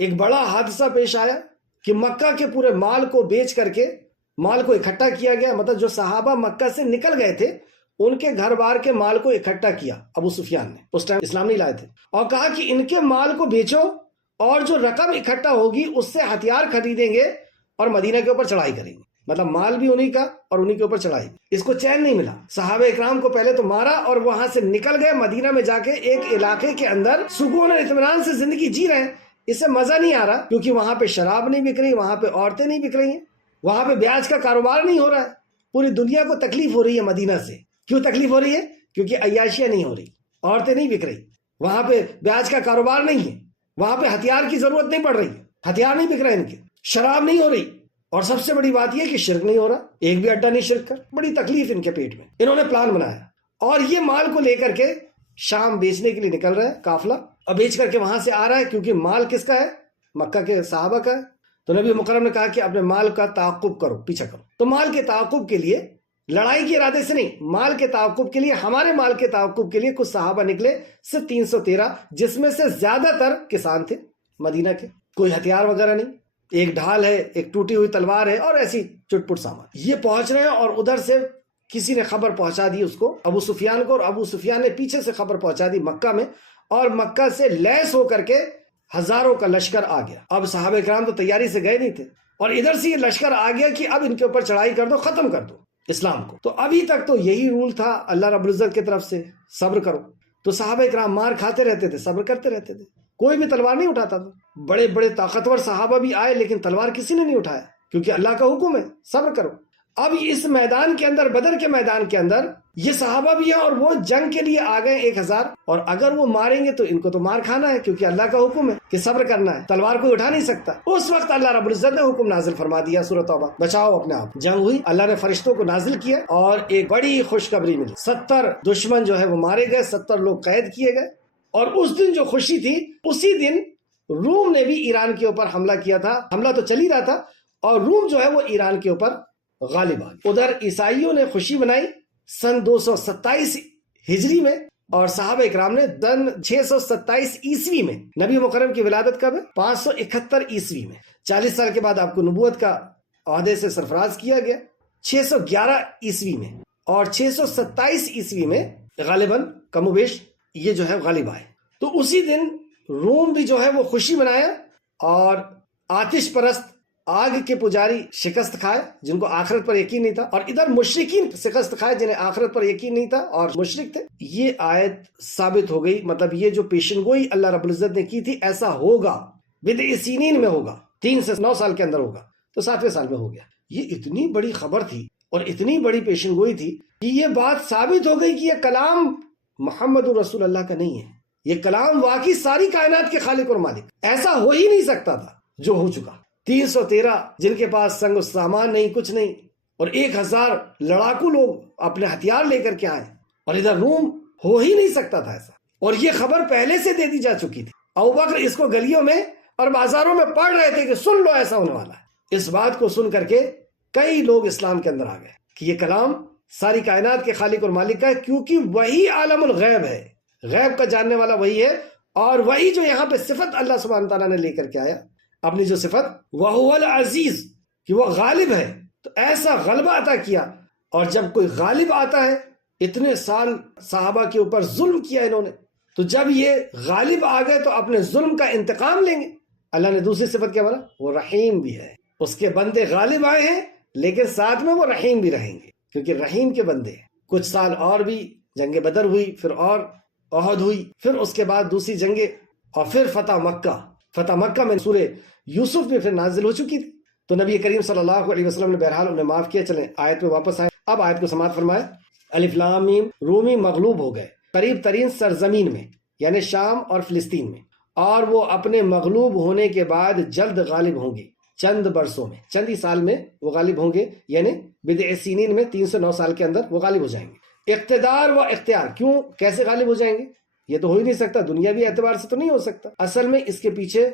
ایک بڑا حادثہ پیش آیا کہ مکہ کے پورے مال کو بیچ کر کے مال کو اکٹھا کیا گیا. مطلب جو صحابہ مکہ سے نکل گئے تھے ان کے گھر بار کے مال کو اکٹھا کیا ابو سفیان نے، اس ٹائم اسلام نہیں لائے تھے، اور کہا کہ ان کے مال کو بیچو اور جو رقم اکٹھا ہوگی اس سے ہتھیار خریدیں گے اور مدینہ کے اوپر چڑھائی کریں گے، مطلب مال بھی انہی کا اور انہی کے اوپر چڑھائی۔ اس کو چین نہیں ملا، صحابہ اکرام کو پہلے تو مارا اور وہاں سے نکل گئے، مدینہ میں جا کے ایک علاقے کے اندر سکون اور اطمینان سے زندگی جی رہے ہیں۔ اسے مزہ نہیں آ رہا کیونکہ وہاں پہ شراب نہیں بک رہی، وہاں پہ عورتیں نہیں بک رہی ہیں، وہاں پہ بیاج کا کاروبار نہیں ہو رہا ہے۔ پوری دنیا کو تکلیف ہو رہی ہے مدینہ سے۔ کیوں تکلیف ہو رہی ہے؟ کیونکہ عیاشیاں نہیں ہو رہی، عورتیں نہیں بک رہی، وہاں پہ بیاج کا کاروبار نہیں ہے، وہاں پہ ہتھیار کی ضرورت نہیں پڑ رہی ہے، ہتھیار نہیں بک رہے ان کے، شراب نہیں ہو رہی، اور سب سے بڑی بات یہ کہ شرک نہیں ہو رہا، ایک بھی اڈا نہیں شرک کر۔ بڑی تکلیف ان کے پیٹ میں۔ انہوں نے پلان بنایا اور یہ مال کو لے کر کے شام بیچنے کے لیے نکل رہے ہیں قافلہ، اور بیچ کر کے وہاں سے آ رہا ہے کیونکہ مال کس کا ہے؟ مکہ کے صحابہ کا ہے۔ تو نبی مکرم نے کہا کہ اپنے مال کا تعاقب کرو، پیچھا کرو۔ تو مال کے تعاقب کے لیے، لڑائی کے ارادے سے نہیں، مال کے تعاقب کے لیے، ہمارے مال کے تعاقب کے لیے کچھ صحابہ نکلے، صرف 313، جس میں سے زیادہ تر کسان تھے مدینہ کے، کوئی ہتھیار وغیرہ نہیں، ایک ڈھال ہے، ایک ٹوٹی ہوئی تلوار ہے اور ایسی چٹ پٹ سامان۔ یہ پہنچ رہے ہیں اور ادھر سے کسی نے خبر پہنچا دی اس کو، ابو سفیان کو، اور ابو سفیان نے پیچھے سے خبر پہنچا دی مکہ میں، اور مکہ سے لیس ہو کر کے ہزاروں کا لشکر آ گیا۔ اب صحابہ کرام تو تیاری سے گئے نہیں تھے، اور ادھر سے یہ لشکر آ گیا کہ اب ان کے اوپر چڑھائی کر دو، ختم کر دو اسلام کو۔ تو ابھی تک تو یہی رول تھا اللہ رب العزت کی طرف سے، صبر کرو۔ تو صحابہ کرام مار کھاتے رہتے تھے، صبر کرتے رہتے تھے، کوئی بھی تلوار نہیں اٹھاتا تھا۔ بڑے بڑے طاقتور صحابہ بھی آئے لیکن تلوار کسی نے نہیں اٹھایا، کیونکہ اللہ کا حکم ہے صبر کرو۔ اب اس میدان کے اندر، بدر کے میدان کے اندر، یہ صحابہ بھی ہیں اور وہ جنگ کے لیے آ گئے 1000، اور اگر وہ ماریں گے تو ان کو تو مار کھانا ہے، کیونکہ اللہ کا حکم ہے کہ صبر کرنا ہے، تلوار کوئی اٹھا نہیں سکتا۔ اس وقت اللہ رب العزت نے حکم نازل فرما دیا، سورۃ توبہ، بچاؤ اپنے آپ۔ جنگ ہوئی، اللہ نے فرشتوں کو نازل کیا اور ایک بڑی خوشخبری ملی، 70 دشمن جو ہے وہ مارے گئے، 70 لوگ قید کیے گئے۔ اور اس دن جو خوشی تھی، اسی دن روم نے بھی ایران کے اوپر حملہ کیا تھا، حملہ تو چل ہی رہا تھا، اور روم جو ہے وہ ایران کے اوپر غالب آ گیا۔ ادھر عیسائیوں نے خوشی منائی سن 227 ہجری میں، اور صحابہ اکرام نے 627 عیسوی میں۔ نبی مکرم کی ولادت کب ہے؟ 571 عیسوی میں۔ 40 سال کے بعد آپ کو نبوت کا عہدے سے سرفراز کیا گیا 611 عیسوی میں، اور 627 عیسوی میں غالباً کم و بیش یہ جو ہے غالب آئے۔ تو اسی دن روم بھی جو ہے وہ خوشی منایا، اور آتش پرست، آگ کے پجاری شکست کھائے جن کو آخرت پر یقین نہیں تھا، اور ادھر مشرکین شکست کھائے جنہیں آخرت پر یقین نہیں تھا اور مشرک تھے۔ یہ آیت ثابت ہو گئی، مطلب یہ جو پیشن گوئی اللہ رب العزت نے کی تھی ایسا ہوگا، بدع سنین میں ہوگا، 3 سے 9 سال کے اندر ہوگا، تو 7ویں سال میں ہو گیا۔ یہ اتنی بڑی خبر تھی اور اتنی بڑی پیشن گوئی تھی کہ یہ بات ثابت ہو گئی کہ یہ کلام محمد رسول اللہ کا نہیں ہے، یہ کلام واقعی ساری کائنات کے خالق اور مالک۔ ایسا ہو ہی نہیں سکتا تھا جو ہو چکا۔ 313 جن کے پاس سنگ و سامان نہیں، کچھ نہیں، اور 1000 لڑاکو لوگ اپنے ہتھیار لے کر کے آئے، اور ادھر روم، ہو ہی نہیں سکتا تھا ایسا۔ اور یہ خبر پہلے سے دے دی جا چکی تھی، ابوبکر اس کو گلیوں میں اور بازاروں میں پڑھ رہے تھے کہ سن لو ایسا ہونے والا ہے۔ اس بات کو سن کر کے کئی لوگ اسلام کے اندر آ گئے کہ یہ کلام ساری کائنات کے خالق اور مالک کا ہے، کیونکہ وہی عالم الغیب ہے، غیب کا جاننے والا وہی ہے، اور وہی جو یہاں پہ صفت اللہ سبحانہ تعالیٰ نے لے کر کے آیا، اپنی جو صفت وَهُوَ الْعَزِيزُ، کہ وہ غالب ہے، تو ایسا غلبہ عطا کیا۔ اور جب کوئی غالب آتا ہے، اتنے سال صحابہ کے اوپر ظلم کیا انہوں نے، تو جب یہ غالب آ گئے تو اپنے ظلم کا انتقام لیں گے۔ اللہ نے دوسری صفت کیا بولا؟ وہ رحیم بھی ہے، اس کے بندے غالب آئے ہیں لیکن ساتھ میں وہ رحیم بھی رہیں گے، کیونکہ رحیم کے بندے ہیں۔ کچھ سال اور بھی جنگ بدر ہوئی، پھر اور احد ہوئی، پھر اس کے بعد دوسری جنگیں، اور پھر فتح مکہ۔ فتح مکہ میں سورہ یوسف میں پھر نازل ہو چکی تھی، تو نبی کریم صلی اللہ علیہ وسلم نے بہرحال انہیں معاف کیا۔ چلیں آیت پہ واپس آئے، اب آیت کو سماعت فرمائے۔ الف لام میم، رومی مغلوب ہو گئے قریب ترین سرزمین میں، یعنی شام اور فلسطین میں، اور وہ اپنے مغلوب ہونے کے بعد جلد غالب ہوں گے، چند برسوں میں، چند ہی سال میں وہ غالب ہوں گے، یعنی بدع سنین میں 3 سے 9 سال کے اندر وہ غالب ہو جائیں گے۔ اقتدار و اختیار، کیوں، کیسے غالب ہو جائیں گے؟ یہ تو ہو ہی نہیں سکتا، دنیاوی اعتبار سے تو نہیں ہو سکتا۔ اصل میں اس کے پیچھے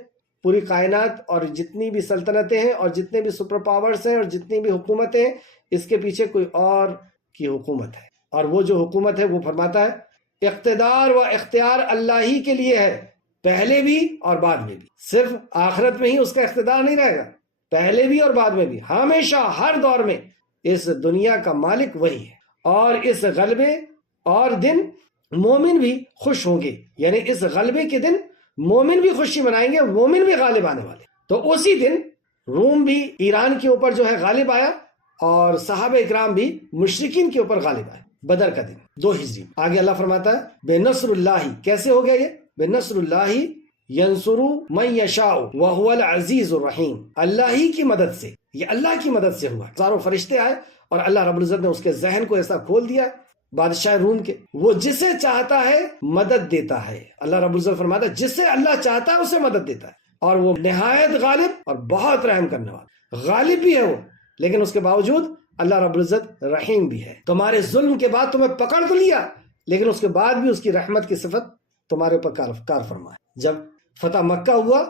پوری کائنات اور جتنی بھی سلطنتیں ہیں اور جتنے بھی سپر پاورز ہیں اور جتنی بھی حکومتیں ہیں، اس کے پیچھے کوئی اور کی حکومت ہے، اور وہ جو حکومت ہے وہ فرماتا ہے اقتدار و اختیار اللہ ہی کے لیے ہے، پہلے بھی اور بعد میں بھی۔ صرف آخرت میں ہی اس کا اقتدار نہیں رہے گا، پہلے بھی اور بعد میں بھی، ہمیشہ ہر دور میں اس دنیا کا مالک وہی ہے۔ اور اس غلبے اور دن مومن بھی خوش ہوں گے، یعنی اس غلبے کے دن مومن بھی خوشی منائیں گے، مومن بھی غالب آنے والے۔ تو اسی دن روم بھی ایران کے اوپر جو ہے غالب آیا، اور صحابہ اکرام بھی مشرکین کے اوپر غالب آئے۔ بدر کا دن 2 ہجری۔ آگے اللہ فرماتا ہے بے نصر اللہ، کیسے ہو گیا یہ؟ بے نصر اللہ ینصر من یشاء وہو العزیز الرحیم، اللہ ہی کی مدد سے، یہ اللہ کی مدد سے ہوا۔ ہزاروں فرشتے آئے اور اللہ رب العزت نے اس کے ذہن کو ایسا کھول دیا، بادشاہ روم کے، وہ جسے چاہتا ہے مدد دیتا ہے۔ اللہ رب العزت فرماتا ہے جسے اللہ چاہتا ہے اسے مدد دیتا ہے، اور وہ نہایت غالب اور بہت رحم کرنے والا۔ غالب بھی ہے وہ، لیکن اس کے باوجود اللہ رب العزت رحیم بھی ہے۔ تمہارے ظلم کے بعد تمہیں پکڑ تو لیا، لیکن اس کے بعد بھی اس کی رحمت کی صفت تمہارے اوپر کار فرما ہے۔ جب فتح مکہ ہوا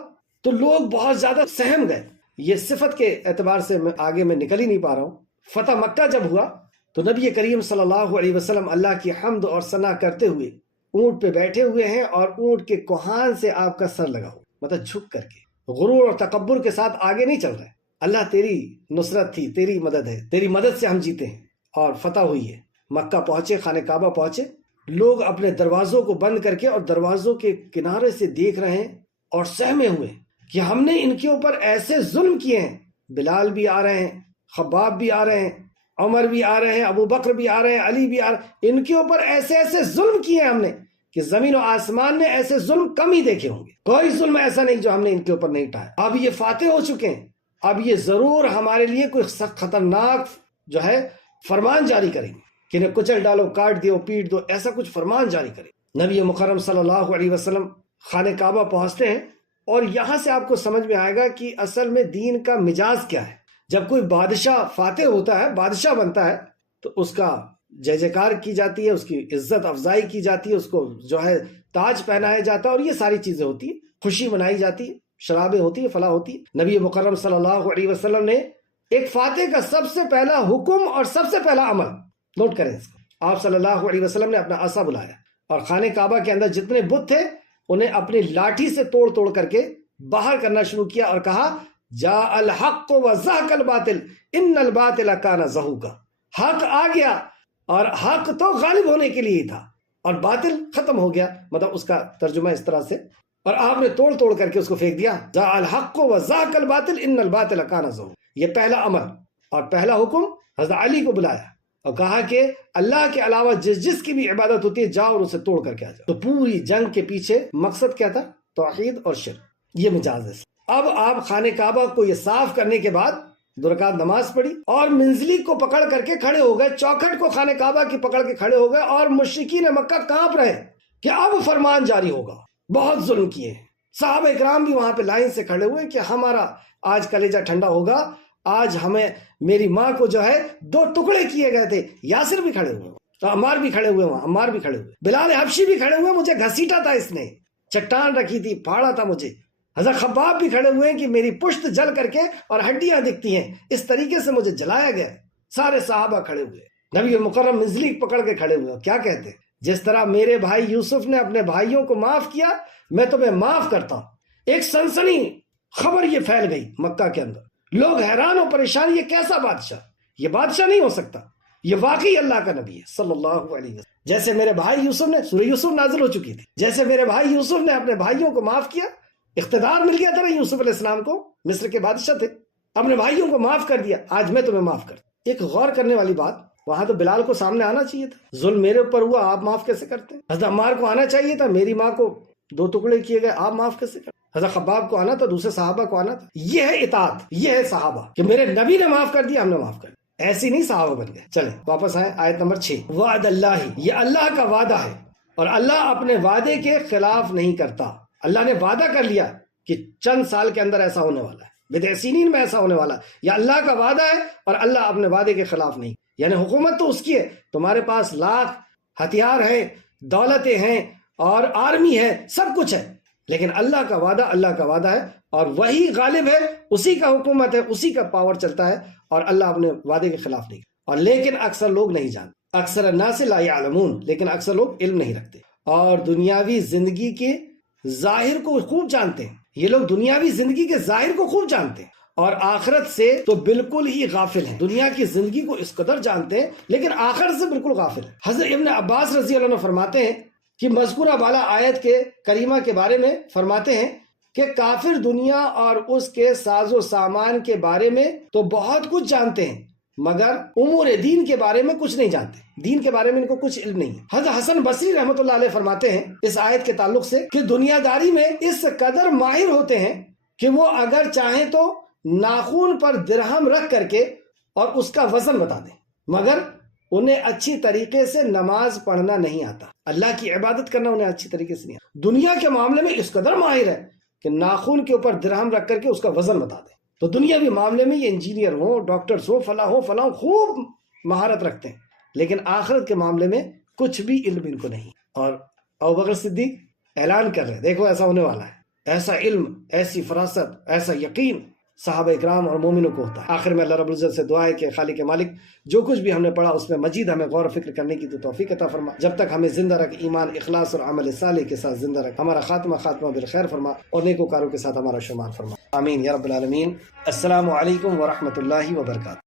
تو لوگ بہت زیادہ سہم گئے، یہ صفت کے اعتبار سے آگے میں نکل ہی نہیں پا رہا ہوں۔ فتح مکہ جب ہوا تو نبی کریم صلی اللہ علیہ وسلم اللہ کی حمد اور ثنا کرتے ہوئے اونٹ پہ بیٹھے ہوئے ہیں، اور اونٹ کے کوہان سے آپ کا سر لگا ہوا، مطلب جھک کر کے، غرور اور تکبر کے ساتھ آگے نہیں چل رہے۔ اللہ تیری نصرت تھی، تیری مدد ہے، تیری مدد سے ہم جیتے ہیں، اور فتح ہوئی ہے۔ مکہ پہنچے، خانہ کعبہ پہنچے، لوگ اپنے دروازوں کو بند کر کے اور دروازوں کے کنارے سے دیکھ رہے ہیں اور سہمے ہوئے کہ ہم نے ان کے اوپر ایسے ظلم کیے ہیں۔ بلال بھی آ رہے ہیں، خباب بھی آ رہے ہیں، عمر بھی آ رہے ہیں، ابو بکر بھی آ رہے ہیں، علی بھی آ رہے ہیں، ان کے اوپر ایسے ایسے ظلم کیے ہیں ہم نے کہ زمین و آسمان نے ایسے ظلم کم ہی دیکھے ہوں گے، کوئی ظلم ایسا نہیں جو ہم نے ان کے اوپر نہیں ٹھایا۔ اب یہ فاتح ہو چکے ہیں، اب یہ ضرور ہمارے لیے کوئی سخت خطرناک جو ہے فرمان جاری کریں گے کہ انہیں کچل ڈالو، کاٹ دو، پیٹ دو، ایسا کچھ فرمان جاری کریں۔ نبی مکرم صلی اللہ علیہ وسلم خانہ کعبہ پہنچتے ہیں، اور یہاں سے آپ کو سمجھ میں آئے گا کہ اصل میں دین کا مزاج کیا ہے۔ جب کوئی بادشاہ فاتح ہوتا ہے، بادشاہ بنتا ہے، تو اس کا جے جےکار کی جاتی ہے، اس کی عزت افزائی کی جاتی ہے، اس کو جو ہے تاج پہنایا جاتا ہے، اور یہ ساری چیزیں ہوتی ہیں، خوشی منائی جاتی ہے، شرابیں ہوتی ہیں، فلاح ہوتی ہے۔ نبی مکرم صلی اللہ علیہ وسلم نے ایک فاتح کا سب سے پہلا حکم اور سب سے پہلا عمل نوٹ کریں اس کو، آپ صلی اللہ علیہ وسلم نے اپنا عصا بلایا، اور خانہ کعبہ کے اندر جتنے بت تھے انہیں اپنی لاٹھی سے توڑ توڑ کر کے باہر کرنا شروع کیا، اور کہا جاء الحق وزهق الباطل ان الباطل کان زہوقا، حق آ گیا، اور حق تو غالب ہونے کے لیے ہی تھا، اور باطل ختم ہو گیا، مطلب اس کا ترجمہ اس طرح سے، اور آپ نے توڑ توڑ کر کے اس کو پھینک دیا۔ جاء الحق وزهق الباطل ان الباطل کان زہوقا، یہ پہلا عمل اور پہلا حکم۔ حضرت علی کو بلایا اور کہا کہ اللہ کے علاوہ جس کی بھی عبادت ہوتی ہے جاؤ اور اسے توڑ کر کے آ جاؤ۔ تو پوری جنگ کے پیچھے مقصد کیا تھا؟ توحید اور شرک، یہ مجاز ہے۔ اب آپ خانہ کعبہ کو یہ صاف کرنے کے بعد 2 رکعت نماز پڑھی، اور منزلک کو پکڑ کر کے کھڑے ہو گئے، چوکھٹ کو خانہ کعبہ کی پکڑ کے کھڑے ہو گئے، اور مشرکین مکہ کانپ رہے کہ اب فرمان جاری ہوگا، بہت ظلم کیے ہیں۔ صحابہ اکرام بھی وہاں پہ لائن سے کھڑے ہوئے کہ ہمارا آج کلیجہ ٹھنڈا ہوگا، آج ہمیں، میری ماں کو جو ہے 2 ٹکڑے کیے گئے تھے۔ یاسر بھی کھڑے ہوئے، تو عمار بھی کھڑے ہوئے، وہاں عمار بھی کھڑے ہوئے، بلال حبشی بھی کھڑے ہوئے، مجھے گھسیٹا تھا اس نے، چٹان رکھی تھی، پھاڑا تھا مجھے۔ حضرت خباب بھی کھڑے ہوئے ہیں کہ میری پشت جل کر کے اور ہڈیاں دکھتی ہیں، اس طریقے سے مجھے جلایا گیا۔ سارے صحابہ کھڑے ہوئے، نبی مکرم منزلک پکڑ کے کھڑے ہوئے، کیا کہتے ہیں؟ جس طرح میرے بھائی یوسف نے اپنے بھائیوں کو معاف کیا، میں تمہیں معاف کرتا ہوں۔ ایک سنسنی خبر یہ پھیل گئی مکہ کے اندر، لوگ حیران و پریشان، یہ کیسا بادشاہ؟ یہ بادشاہ نہیں ہو سکتا، یہ واقعی اللہ کا نبی ہے صلی اللہ علیہ وسلم۔ جیسے میرے بھائی یوسف نے، سورہ یوسف نازل ہو چکی تھی، جیسے میرے بھائی یوسف نے اپنے بھائیوں کو معاف کیا، اقتدار مل گیا تھا نا یوسف علیہ السلام کو، مصر کے بادشاہ تھے، اپنے بھائیوں کو معاف کر دیا، آج میں تمہیں معاف کر۔ ایک غور کرنے والی بات، وہاں تو بلال کو سامنے آنا چاہیے تھا، ظلم میرے اوپر ہوا، آپ معاف کیسے کرتے ہیں؟ حضرت عمار کو آنا چاہیے تھا، میری ماں کو 2 ٹکڑے کیے گئے، آپ معاف کیسے کرتے؟ حضرت خباب کو آنا تھا، دوسرے صحابہ کو آنا تھا۔ یہ ہے اطاعت، یہ ہے صحابہ، کہ میرے نبی نے معاف کر دیا، ہم نے معاف کر دیا، ایسی نہیں صحابہ بن گئے۔ چلیں واپس آئیں، آیت نمبر 6، وعد اللہ، یہ اللہ کا وعدہ ہے، اور اللہ اپنے وعدے کے خلاف نہیں کرتا۔ اللہ نے وعدہ کر لیا کہ چند سال کے اندر ایسا ہونے والا ہے، بدع سنین میں ایسا ہونے والا ہے، یہ اللہ کا وعدہ ہے، اور اللہ اپنے وعدے کے خلاف نہیں۔ یعنی حکومت تو اس کی ہے، تمہارے پاس لاکھ ہتھیار ہیں، دولتیں ہیں، اور آرمی ہے، سب کچھ ہے، لیکن اللہ کا وعدہ ہے، اور وہی غالب ہے، اسی کا حکومت ہے، اسی کا پاور چلتا ہے، اور اللہ اپنے وعدے کے خلاف نہیں۔ اور لیکن اکثر لوگ نہیں جانتے، اکثر الناس لا یعلمون، لیکن اکثر لوگ علم نہیں رکھتے، اور دنیاوی زندگی کے ظاہر کو خوب جانتے ہیں۔ یہ لوگ دنیاوی زندگی کے ظاہر کو خوب جانتے ہیں، اور آخرت سے تو بالکل ہی غافل ہیں. دنیا کی زندگی کو اس قدر جانتے ہیں لیکن آخرت سے بالکل غافل ہیں. حضرت ابن عباس رضی اللہ عنہ فرماتے ہیں کہ مذکورہ بالا آیت کے کریمہ کے بارے میں فرماتے ہیں کہ کافر دنیا اور اس کے ساز و سامان کے بارے میں تو بہت کچھ جانتے ہیں مگر امور دین کے بارے میں کچھ نہیں جانتے. دین کے بارے میں ان کو کچھ علم نہیں ہے. حضرت حسن بصری رحمۃ اللہ علیہ فرماتے ہیں اس آیت کے تعلق سے کہ دنیا داری میں اس قدر ماہر ہوتے ہیں کہ وہ اگر چاہیں تو ناخون پر درہم رکھ کر کے اور اس کا وزن بتا دیں مگر انہیں اچھی طریقے سے نماز پڑھنا نہیں آتا. اللہ کی عبادت کرنا انہیں اچھی طریقے سے نہیں آتا. دنیا کے معاملے میں اس قدر ماہر ہے کہ ناخون کے اوپر درہم رکھ کر کے اس کا وزن بتا دیں. تو دنیاوی معاملے میں یہ انجینئر ہوں، ڈاکٹرز ہوں، فلاں خوب مہارت رکھتے ہیں لیکن آخرت کے معاملے میں کچھ بھی علم ان کو نہیں. اور ابوبکر صدیق اعلان کر رہے دیکھو ایسا ہونے والا ہے. ایسا علم، ایسی فراست، ایسا یقین صحابہ اکرام اور مومنوں کو ہوتا ہے. آخر میں اللہ رب العزت سے دعا ہے کہ خالق مالک جو کچھ بھی ہم نے پڑھا اس میں مزید ہمیں غور و فکر کرنے کی تو توفیق عطا فرما. جب تک ہمیں زندہ رکھ، ایمان، اخلاص اور عمل صالح کے ساتھ زندہ رکھ. ہمارا خاتمہ بالخیر فرما اور نیکوکاروں کے ساتھ ہمارا شمار فرما. آمین یا رب العالمین. السلام علیکم ورحمۃ اللہ وبرکاتہ.